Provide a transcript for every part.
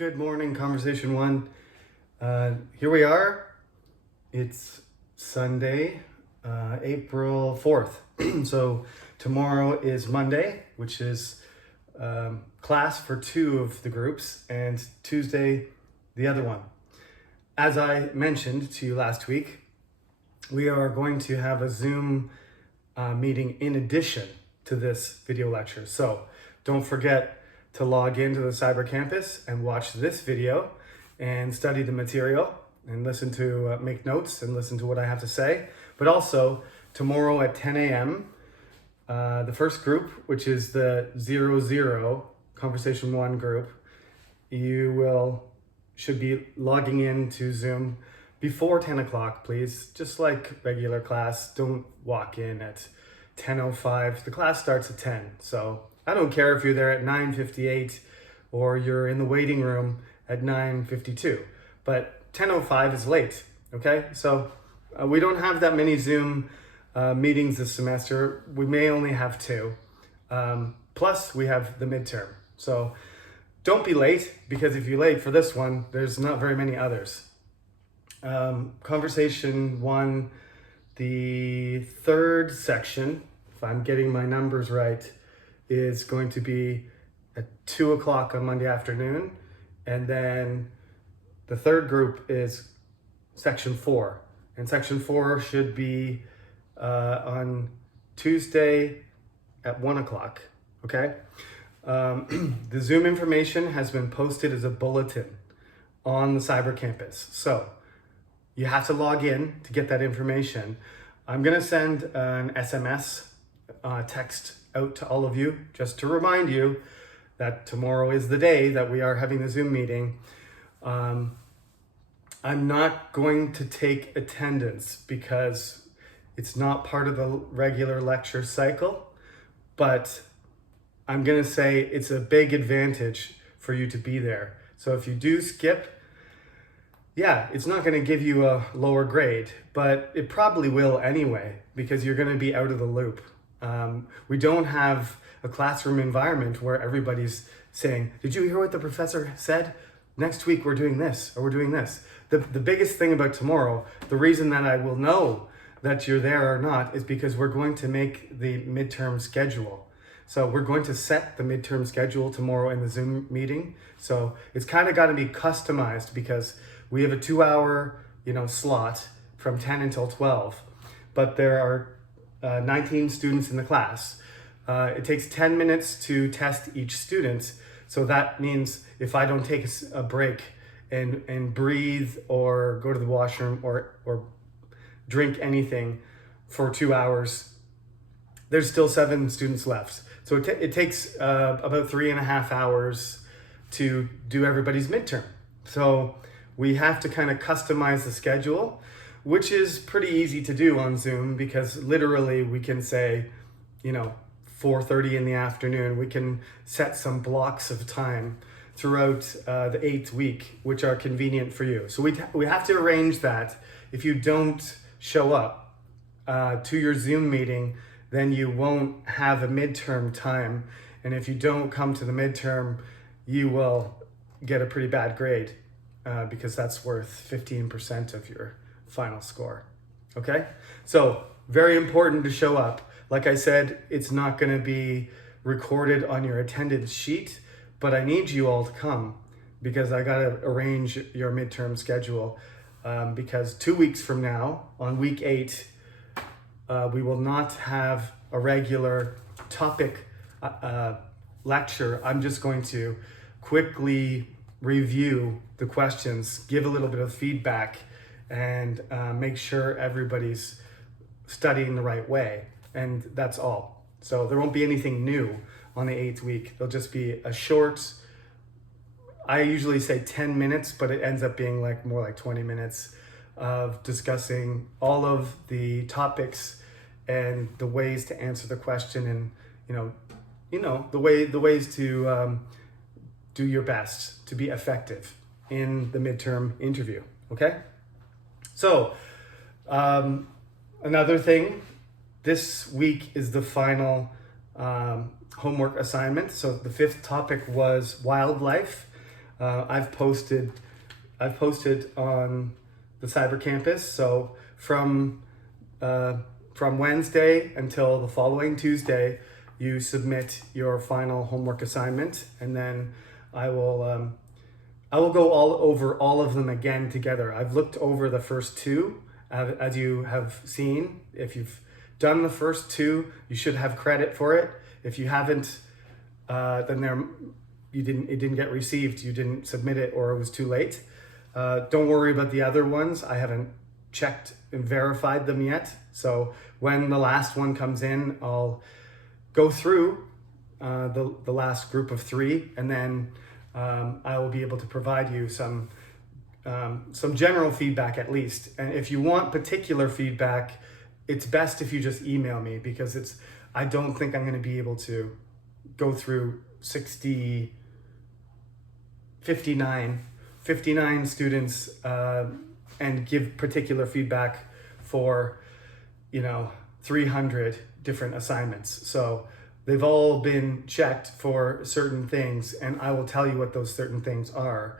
Good morning, Conversation One. Here we are. It's Sunday, April 4th. So tomorrow is Monday, which is class for two of the groups, and Tuesday, the other one. As I mentioned to you last week, we are going to have a Zoom meeting in addition to this video lecture. So don't forget to log into the Cyber Campus and watch this video and study the material and listen to, make notes and listen to what I have to say. But also tomorrow at 10 a.m., the first group, which is the 00 Conversation One group, should be logging into Zoom before 10 o'clock, please. Just like regular class, don't walk in at 10:05. The class starts at 10. So I don't care if you're there at 9:58 or you're in the waiting room at 9:52, but 10:05 is late, okay? So we don't have that many Zoom meetings this semester. We may only have two. Plus we have the midterm. So don't be late, because if you're late for this one, there's not very many others. Conversation One, the third section, if I'm getting my numbers right, is going to be at 2 o'clock on Monday afternoon. And then the third group is section 4. And section 4 should be on Tuesday at 1 o'clock, okay? The Zoom information has been posted as a bulletin on the Cyber Campus. So you have to log in to get that information. I'm gonna send an SMS text out to all of you just to remind you that tomorrow is the day that we are having the Zoom meeting. I'm not going to take attendance because it's not part of the regular lecture cycle, but I'm gonna say it's a big advantage for you to be there. So if you do skip, yeah, it's not gonna give you a lower grade, but it probably will anyway, because you're gonna be out of the loop. We don't have a classroom environment where everybody's saying, did you hear what the professor said? Next week we're doing this, or we're doing this. The biggest thing about tomorrow, the reason that I will know that you're there or not, is because we're going to make the midterm schedule. So we're going to set the midterm schedule tomorrow in the Zoom meeting. So it's kind of got to be customized, because we have a 2-hour, slot from 10 until 12, but there are 19 students in the class. It takes 10 minutes to test each student. So that means if I don't take a break and breathe or go to the washroom or drink anything for 2 hours, there's still 7 students left. So it takes about 3.5 hours to do everybody's midterm. So we have to kind of customize the schedule, which is pretty easy to do on Zoom, because literally we can say, 4:30 in the afternoon. We can set some blocks of time throughout the 8th week, which are convenient for you. So we have to arrange that. If you don't show up to your Zoom meeting, then you won't have a midterm time. And if you don't come to the midterm, you will get a pretty bad grade, because that's worth 15% of your final score. Okay? So very important to show up. Like I said, it's not going to be recorded on your attendance sheet, but I need you all to come, because I got to arrange your midterm schedule, because 2 weeks from now, on week 8, we will not have a regular topic lecture. I'm just going to quickly review the questions, give a little bit of feedback, and make sure everybody's studying the right way. And that's all. So there won't be anything new on the 8th week. It'll just be a short, I usually say 10 minutes, but it ends up being more like 20 minutes of discussing all of the topics and the ways to answer the question, and the ways to do your best to be effective in the midterm interview. Okay? So another thing, this week is the final homework assignment. So the 5th topic was wildlife. I've posted on the Cyber Campus. So from Wednesday until the following Tuesday, you submit your final homework assignment, and then I will go over all of them again together. I've looked over the first two, as you have seen. If you've done the first two, you should have credit for it. If you haven't, then it didn't get received. You didn't submit it, or it was too late. Don't worry about the other ones. I haven't checked and verified them yet. So when the last one comes in, I'll go through the last group of 3, and then I will be able to provide you some general feedback at least. And if you want particular feedback, it's best if you just email me, because I don't think I'm going to be able to go through 59 students and give particular feedback for 300 different assignments. So they've all been checked for certain things, and I will tell you what those certain things are.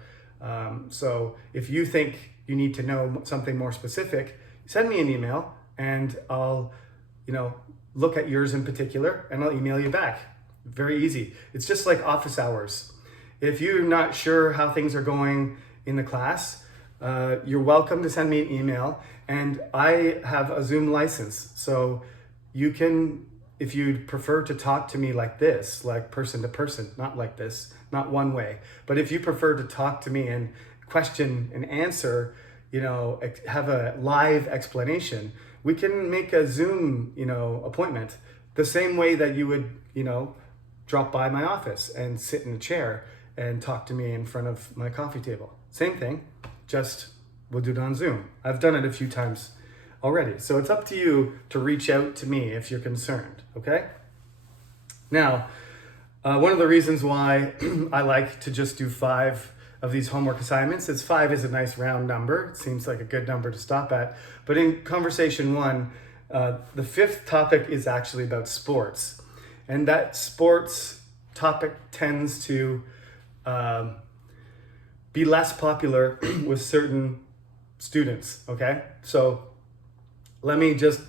So if you think you need to know something more specific, send me an email, and I'll look at yours in particular, and I'll email you back. Very easy. It's just like office hours. If you're not sure how things are going in the class, you're welcome to send me an email, and I have a Zoom license. So you can, if you'd prefer to talk to me like this, like person to person, not like this, not one way, but if you prefer to talk to me and question and answer, have a live explanation, we can make a Zoom, appointment the same way that you would, drop by my office and sit in a chair and talk to me in front of my coffee table. Same thing, just we'll do it on Zoom. I've done it a few times already. So it's up to you to reach out to me if you're concerned, okay? Now, one of the reasons why I like to just do 5 of these homework assignments is 5 is a nice round number. It seems like a good number to stop at. But in conversation 1, the 5th topic is actually about sports. And that sports topic tends to be less popular with certain students, okay? So let me just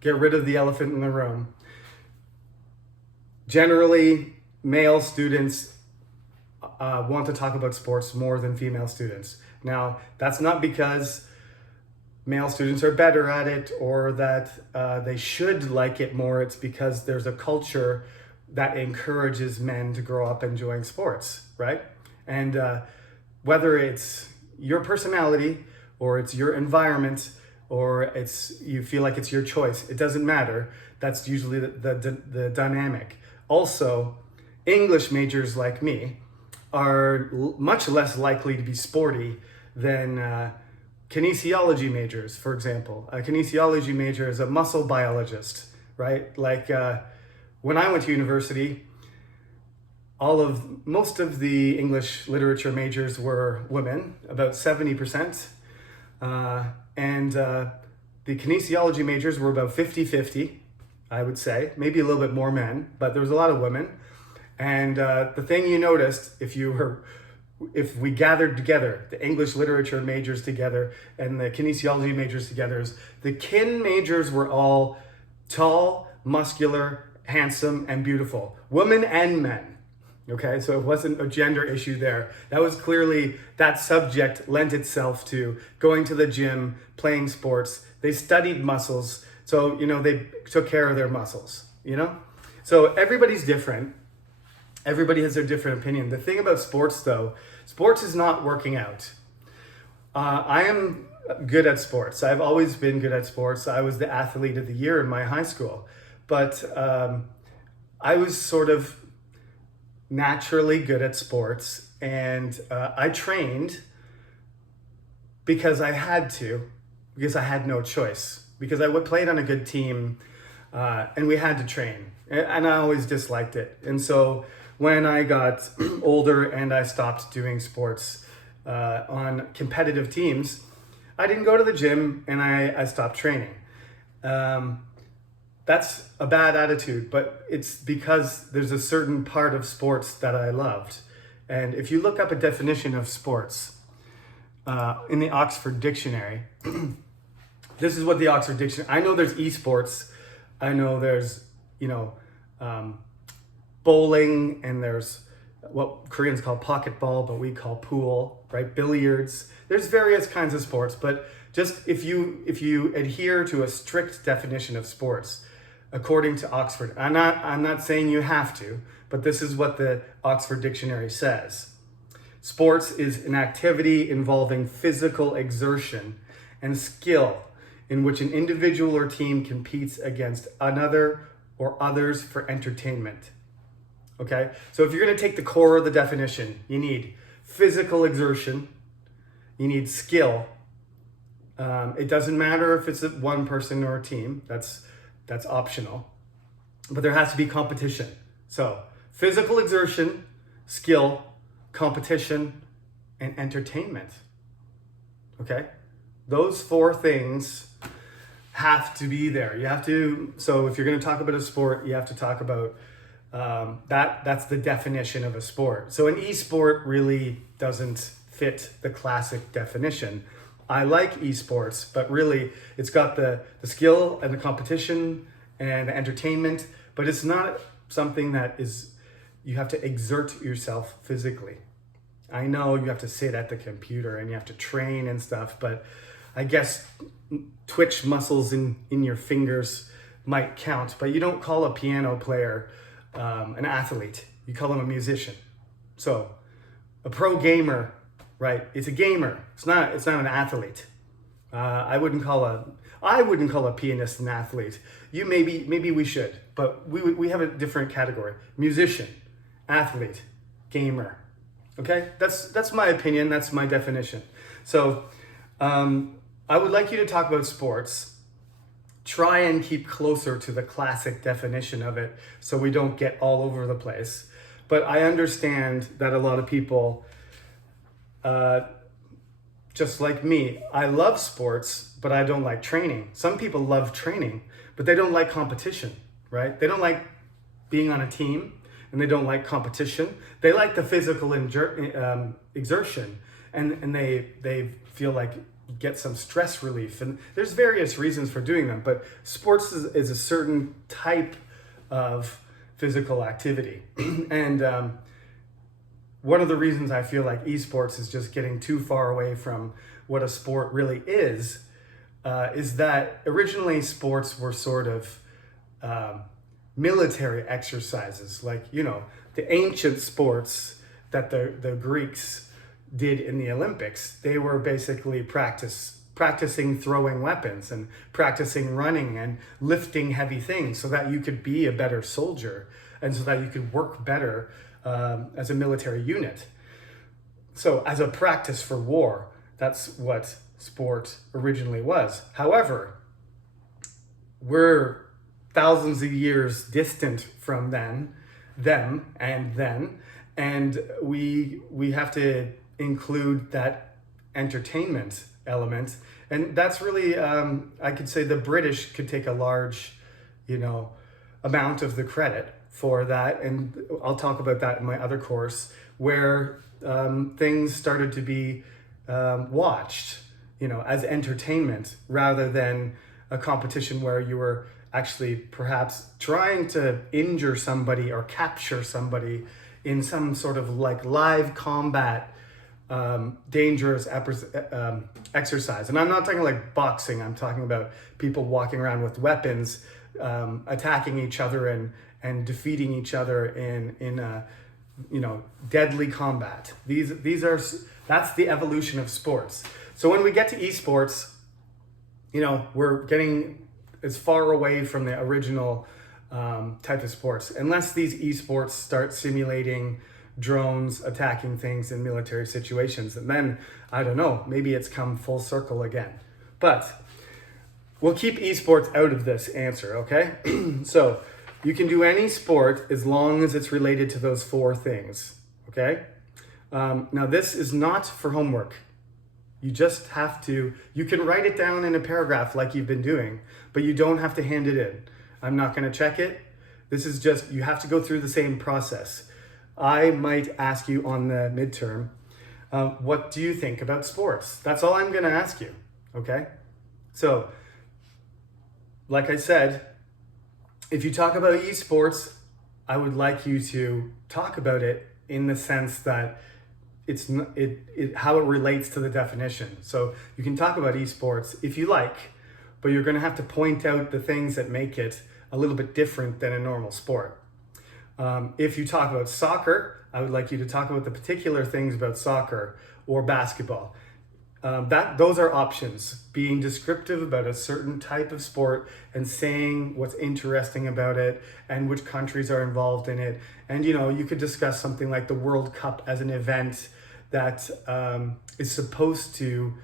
get rid of the elephant in the room. Generally, male students want to talk about sports more than female students. Now, that's not because male students are better at it or that they should like it more. It's because there's a culture that encourages men to grow up enjoying sports, right? And whether it's your personality or it's your environment or you feel like it's your choice, it doesn't matter. That's usually the dynamic. Also, English majors like me are much less likely to be sporty than kinesiology majors, for example. A kinesiology major is a muscle biologist, right? Like when I went to university, most of the English literature majors were women, about 70%. And the kinesiology majors were about 50-50, I would say. Maybe a little bit more men, but there was a lot of women. And the thing you noticed, if we gathered together, the English literature majors together and the kinesiology majors together, is the kin majors were all tall, muscular, handsome, and beautiful. Women and men. Okay, so it wasn't a gender issue there. That was clearly, that subject lent itself to going to the gym, playing sports. They studied muscles, so, they took care of their muscles, So everybody's different. Everybody has their different opinion. The thing about sports, though, sports is not working out. I am good at sports. I've always been good at sports. I was the athlete of the year in my high school. But I was sort of naturally good at sports, and I trained because I had to, because I had no choice, because I played on a good team, and we had to train, and I always disliked it. And so when I got older and I stopped doing sports on competitive teams, I didn't go to the gym, and I stopped training. That's a bad attitude, but it's because there's a certain part of sports that I loved. And if you look up a definition of sports in the Oxford Dictionary, this is what the Oxford Dictionary, I know there's esports, I know there's, bowling, and there's what Koreans call pocketball, but we call pool, right? Billiards. There's various kinds of sports, but just if you adhere to a strict definition of sports, according to Oxford, I'm not saying you have to, but this is what the Oxford Dictionary says. Sports is an activity involving physical exertion and skill in which an individual or team competes against another or others for entertainment. Okay, so if you're going to take the core of the definition, you need physical exertion, you need skill. It doesn't matter if it's one person or a team, that's optional, but there has to be competition. So physical exertion, skill, competition, and entertainment. Okay, those four things have to be there. So if you're going to talk about a sport, you have to talk about that's the definition of a sport. So an esport really doesn't fit the classic definition. I like esports, but really it's got the skill and the competition and the entertainment, but it's not something that is, you have to exert yourself physically. I know you have to sit at the computer and you have to train and stuff, but I guess twitch muscles in your fingers might count, but you don't call a piano player an athlete, you call him a musician. So a pro gamer, right? It's a gamer. It's not an athlete. I wouldn't call a pianist an athlete. Maybe we should, but we have a different category. Musician, athlete, gamer. Okay, that's my opinion. That's my definition. So I would like you to talk about sports. Try and keep closer to the classic definition of it so we don't get all over the place. But I understand that a lot of people, just like me, I love sports, but I don't like training. Some people love training, but they don't like competition, right? They don't like being on a team, and they don't like competition. They like the physical exertion, and they feel like get some stress relief. And there's various reasons for doing them, but sports is a certain type of physical activity. And one of the reasons I feel like esports is just getting too far away from what a sport really is that originally sports were sort of military exercises, like, the ancient sports that the Greeks did in the Olympics. They were basically practicing throwing weapons and practicing running and lifting heavy things so that you could be a better soldier and so that you could work better as a military unit. So as a practice for war, that's what sport originally was. However, we're thousands of years distant from them and then, and we have to include that entertainment element. And that's really, I could say the British could take a large, amount of the credit for that. And I'll talk about that in my other course, where things started to be watched, as entertainment rather than a competition where you were actually perhaps trying to injure somebody or capture somebody in some sort of like live combat dangerous exercise. And I'm not talking like boxing. I'm talking about people walking around with weapons, attacking each other and defeating each other in deadly combat. That's the evolution of sports. So when we get to esports, we're getting as far away from the original type of sports, unless these esports start simulating drones attacking things in military situations. And then, I don't know, maybe it's come full circle again. But we'll keep esports out of this answer, okay? So you can do any sport as long as it's related to those four things, okay? Now this is not for homework. You just have to, you can write it down in a paragraph like you've been doing, but you don't have to hand it in. I'm not gonna check it. This is just, you have to go through the same process. I might ask you on the midterm, what do you think about sports? That's all I'm going to ask you. Okay? So, like I said, if you talk about esports, I would like you to talk about it in the sense that how it relates to the definition. So you can talk about esports if you like, but you're going to have to point out the things that make it a little bit different than a normal sport. If you talk about soccer, I would like you to talk about the particular things about soccer or basketball. Those are options. Being descriptive about a certain type of sport and saying what's interesting about it and which countries are involved in it. And you could discuss something like the World Cup as an event that is supposed to,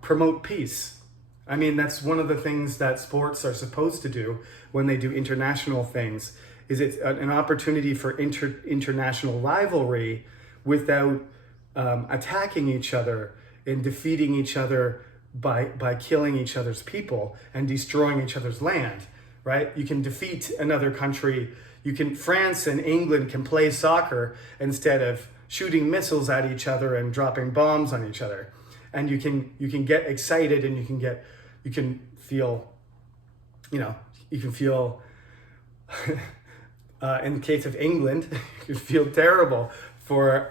promote peace. I mean, that's one of the things that sports are supposed to do when they do international things. Is it's an opportunity for international rivalry without attacking each other and defeating each other by killing each other's people and destroying each other's land, right? You can defeat another country. France and England can play soccer instead of shooting missiles at each other and dropping bombs on each other. And you can get excited and you can feel in the case of England, you feel terrible for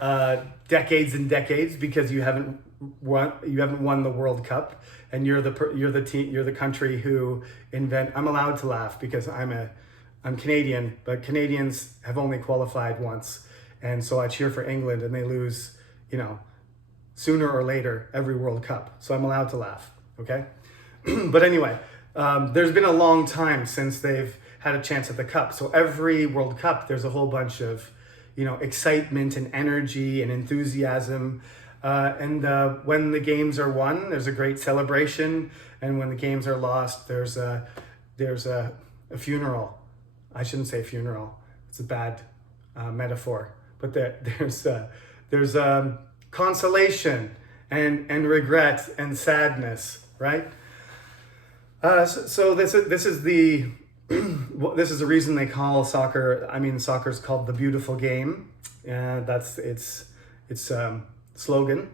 decades and decades because you haven't won the World Cup, and you're the country who I'm allowed to laugh because I'm Canadian, but Canadians have only qualified once, and so I cheer for England, and they lose, sooner or later every World Cup, so I'm allowed to laugh. Okay, but anyway, there's been a long time since they've had a chance at the cup. So every World Cup, there's a whole bunch of, excitement and energy and enthusiasm. And when the games are won, there's a great celebration. And when the games are lost, there's a funeral. I shouldn't say funeral. It's a bad metaphor. But there's consolation and regret and sadness, right? So this is the this is the reason they call soccer. I mean, soccer's called the beautiful game. That's its slogan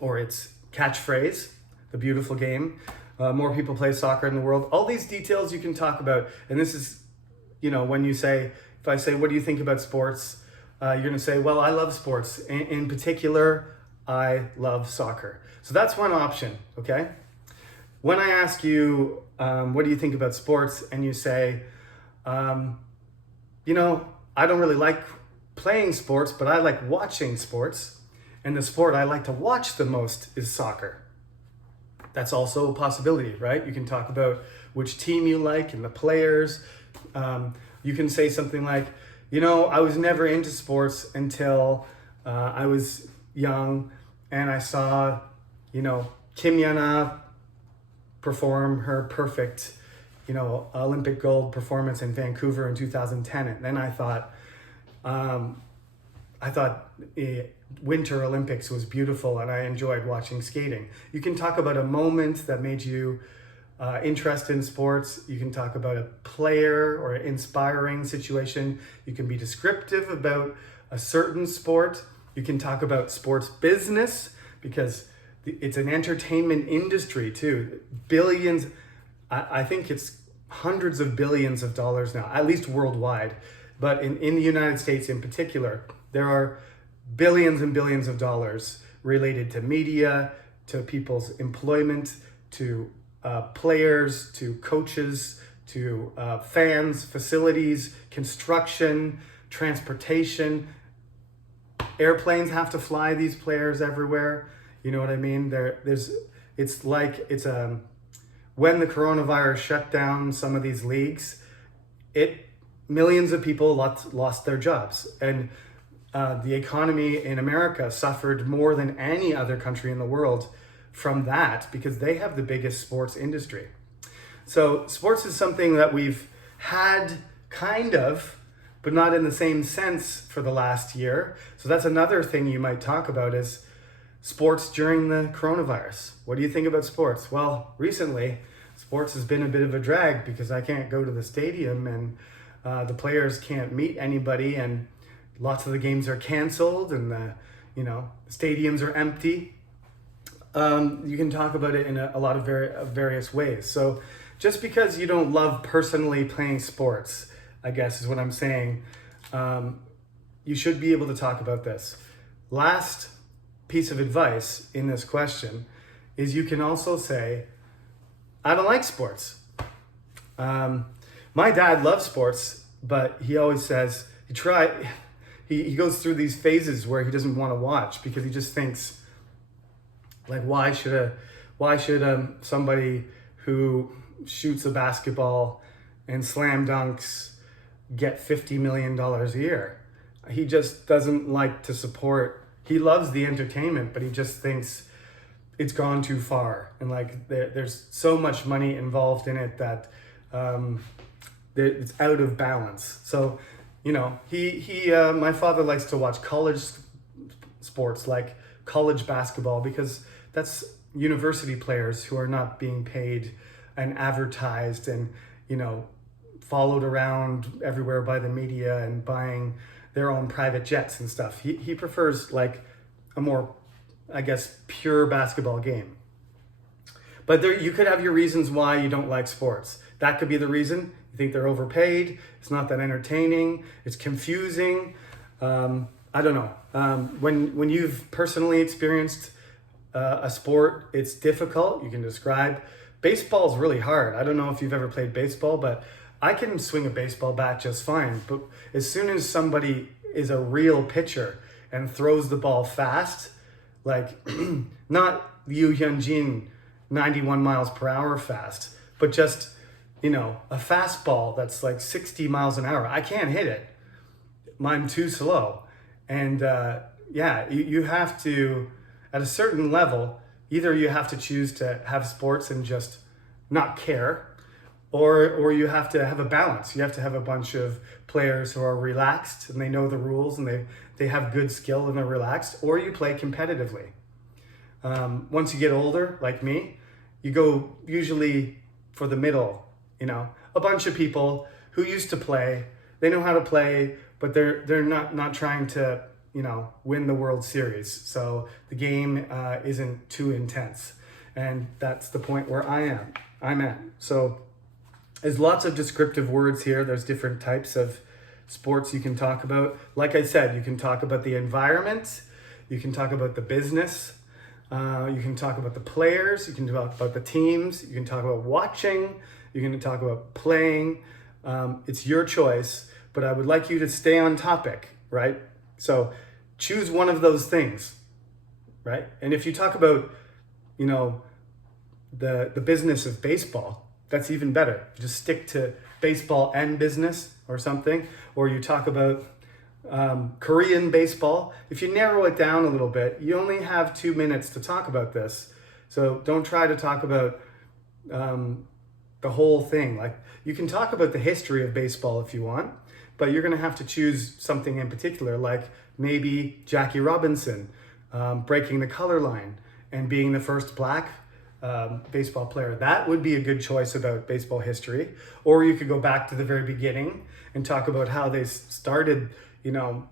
or its catchphrase, the beautiful game. More people play soccer in the world. All these details you can talk about. And this is, when you say, if I say, what do you think about sports? You're going to say, well, I love sports. In particular, I love soccer. So that's one option, okay? When I ask you, what do you think about sports? And you say, I don't really like playing sports, but I like watching sports. And the sport I like to watch the most is soccer. That's also a possibility, right? You can talk about which team you like and the players. You can say something like, I was never into sports until I was young and I saw, Kim Yana perform her perfect, Olympic gold performance in Vancouver in 2010. And then I thought Winter Olympics was beautiful and I enjoyed watching skating. You can talk about a moment that made you interested in sports. You can talk about a player or an inspiring situation. You can be descriptive about a certain sport. You can talk about sports business because it's an entertainment industry too. Billions, I think it's hundreds of billions of dollars now, at least worldwide. But in the United States in particular, there are billions and billions of dollars related to media, to people's employment, to players, to coaches, to fans, facilities, construction, transportation. Airplanes have to fly these players everywhere. You know what I mean? When the coronavirus shut down some of these leagues, millions of people lost their jobs. And the economy in America suffered more than any other country in the world from that because they have the biggest sports industry. So sports is something that we've had kind of, but not in the same sense for the last year. So that's another thing you might talk about is sports during the coronavirus. What do you think about sports? Well, recently, sports has been a bit of a drag because I can't go to the stadium and the players can't meet anybody and lots of the games are canceled and the stadiums are empty. You can talk about it in a lot of various ways. So just because you don't love personally playing sports, I guess is what I'm saying, you should be able to talk about this. Last piece of advice in this question is you can also say, I don't like sports. My dad loves sports, but he always says, he goes through these phases where he doesn't want to watch because he just thinks, like, why should somebody who shoots a basketball and slam dunks get $50 million a year? He just doesn't like to support. He loves the entertainment, but he just thinks it's gone too far. And like there's so much money involved in it that it's out of balance. So, my father likes to watch college sports like college basketball because that's university players who are not being paid and advertised and, followed around everywhere by the media and buying their own private jets and stuff. He prefers like a more, I guess, pure basketball game. But you could have your reasons why you don't like sports. That could be the reason. You think they're overpaid. It's not that entertaining. It's confusing. I don't know. When you've personally experienced a sport, it's difficult. You can describe. Baseball is really hard. I don't know if you've ever played baseball, but I can swing a baseball bat just fine. But as soon as somebody is a real pitcher and throws the ball fast, like not Liu Hyunjin 91 miles per hour fast, but just, a fastball that's like 60 miles an hour, I can't hit it. I'm too slow. And you have to, at a certain level, either you have to choose to have sports and just not care, or you have to have a balance. You have to have a bunch of players who are relaxed and they know the rules and they have good skill and they're relaxed, or you play competitively. Once you get older, like me, you go usually for the middle, a bunch of people who used to play, they know how to play, but they're not trying to, win the World Series. So the game isn't too intense. And that's the point where I'm at. So there's lots of descriptive words here. There's different types of sports you can talk about. Like I said, you can talk about the environment. You can talk about the business. You can talk about the players. You can talk about the teams. You can talk about watching. You can talk about playing. It's your choice, but I would like you to stay on topic, right? So choose one of those things, right? And if you talk about, the business of baseball, that's even better. Just stick to baseball and business or something. Or you talk about Korean baseball. If you narrow it down a little bit, you only have 2 minutes to talk about this. So don't try to talk about the whole thing. Like, you can talk about the history of baseball if you want, but you're going to have to choose something in particular, like maybe Jackie Robinson breaking the color line and being the first black baseball player. That would be a good choice about baseball history. Or you could go back to the very beginning and talk about how they started,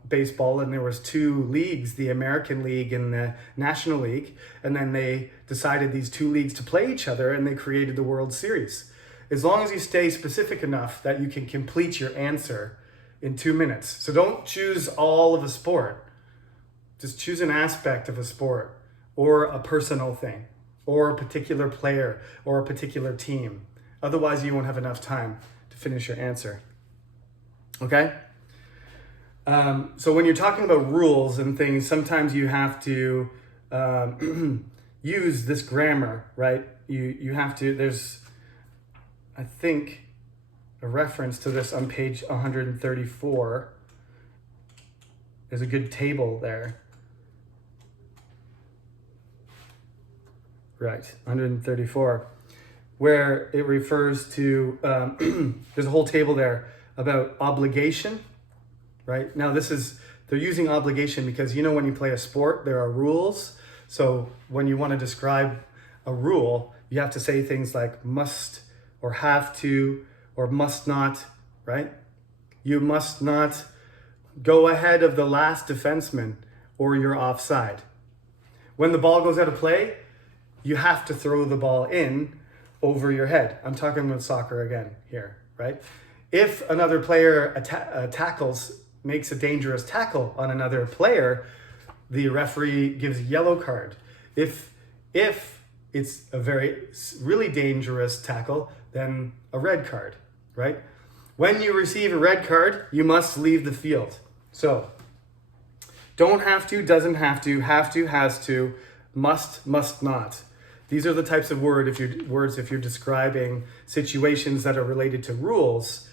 baseball, and there was 2 leagues, the American League and the National League, and then they decided these 2 leagues to play each other and they created the World Series. As long as you stay specific enough that you can complete your answer in 2 minutes. So don't choose all of a sport. Just choose an aspect of a sport or a personal thing, or a particular player, or a particular team. Otherwise, you won't have enough time to finish your answer. Okay? So when you're talking about rules and things, sometimes you have to use this grammar, right? You have to, there's, I think, a reference to this on page 134. There's a good table there. Right, 134, where it refers to, there's a whole table there about obligation, right? Now they're using obligation because, when you play a sport, there are rules. So when you want to describe a rule, you have to say things like must or have to or must not, right? You must not go ahead of the last defenseman or you're offside. When the ball goes out of play, you have to throw the ball in over your head. I'm talking about soccer again here, right? If another player makes a dangerous tackle on another player, the referee gives a yellow card. If it's a really dangerous tackle, then a red card, right? When you receive a red card, you must leave the field. So, don't have to, doesn't have to, has to, must not. These are the types of words if you're describing situations that are related to rules,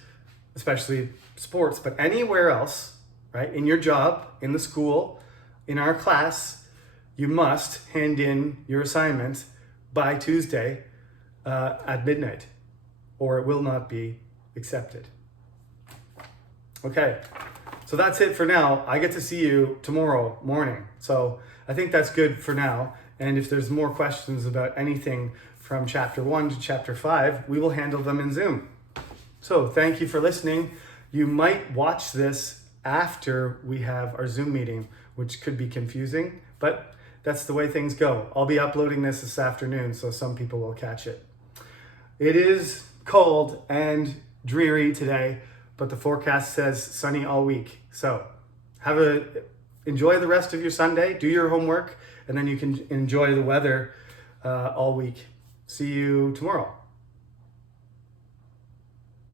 especially sports, but anywhere else, right? In your job, in the school, in our class, you must hand in your assignment by Tuesday at midnight, or it will not be accepted. Okay, so that's it for now. I get to see you tomorrow morning. So I think that's good for now. And if there's more questions about anything from chapter 1 to chapter 5, we will handle them in Zoom. So thank you for listening. You might watch this after we have our Zoom meeting, which could be confusing, but that's the way things go. I'll be uploading this afternoon, so some people will catch it. It is cold and dreary today, but the forecast says sunny all week. So enjoy the rest of your Sunday, do your homework, and then you can enjoy the weather all week. See you tomorrow.